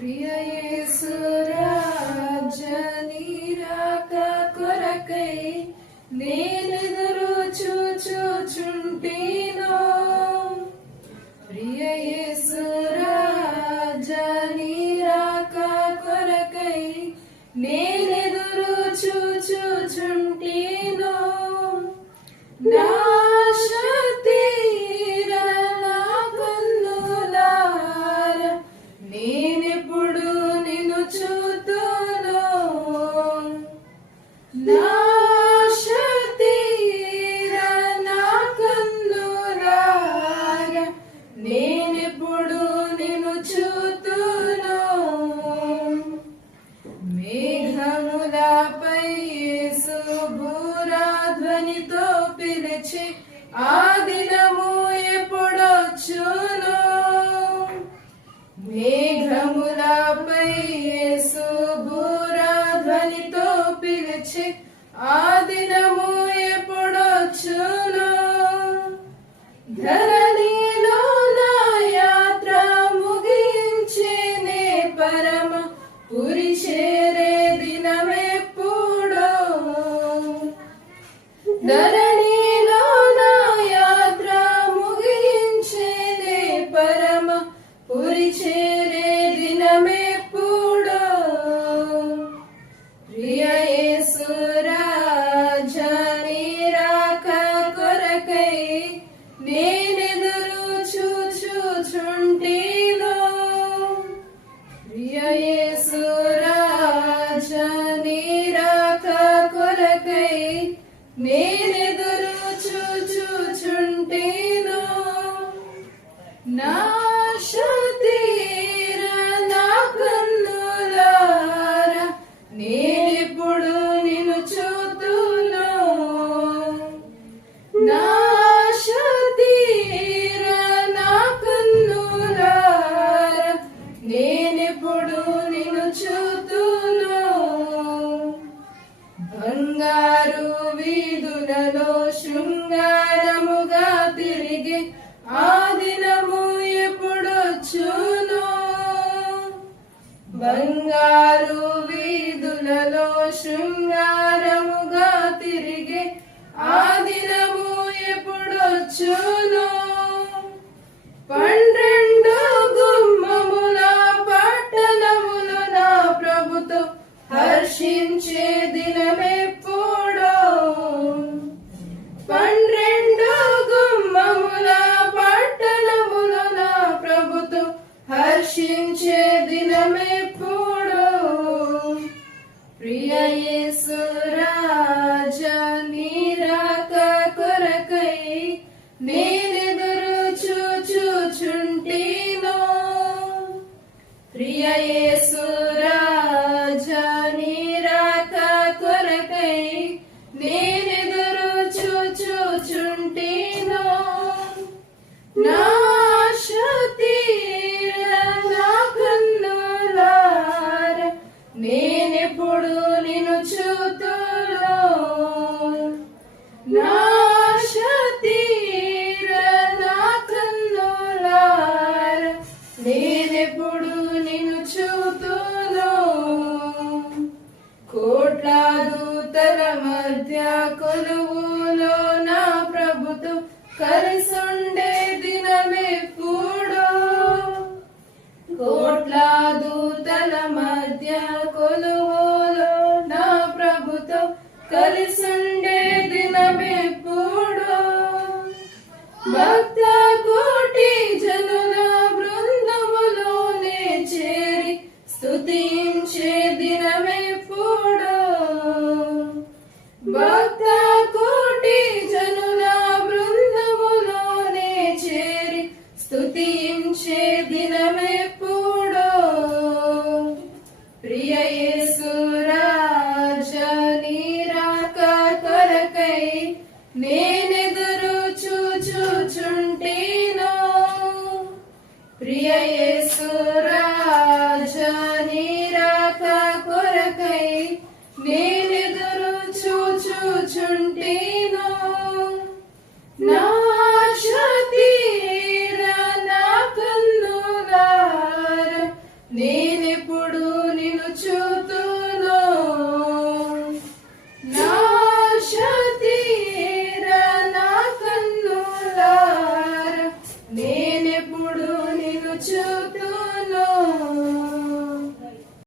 प्रिय सुराज Ah! గురి చేరే దినమెప్పుడో ప్రియ యేసురాజని రాక కొరకై నేనెదురు చూచుచుంటేనో ప్రియ యేసురాజని రాక కొరకై నే బంగారు వీధులలో శృంగారముగా తిరిగే ఆ దినము ఎప్పుడొచ్చును? పన్నెండు గుమ్మముల పట్టణములు నా ప్రభుతో హర్షించే దినమే. హర్షించే దినమెప్పుడు ప్రియ యేసురాజ నీరాక కొరకై నే మధ్య కొలువులో నా ప్రభుత్వం కరు జీవించే దినమే పూడో యేసురాజా నీ రాక కొరకై నేనెదురు చూచుచుంటేను. ప్రియ రాక కొరకై నేనెదురు చూచుచుంటేను. నా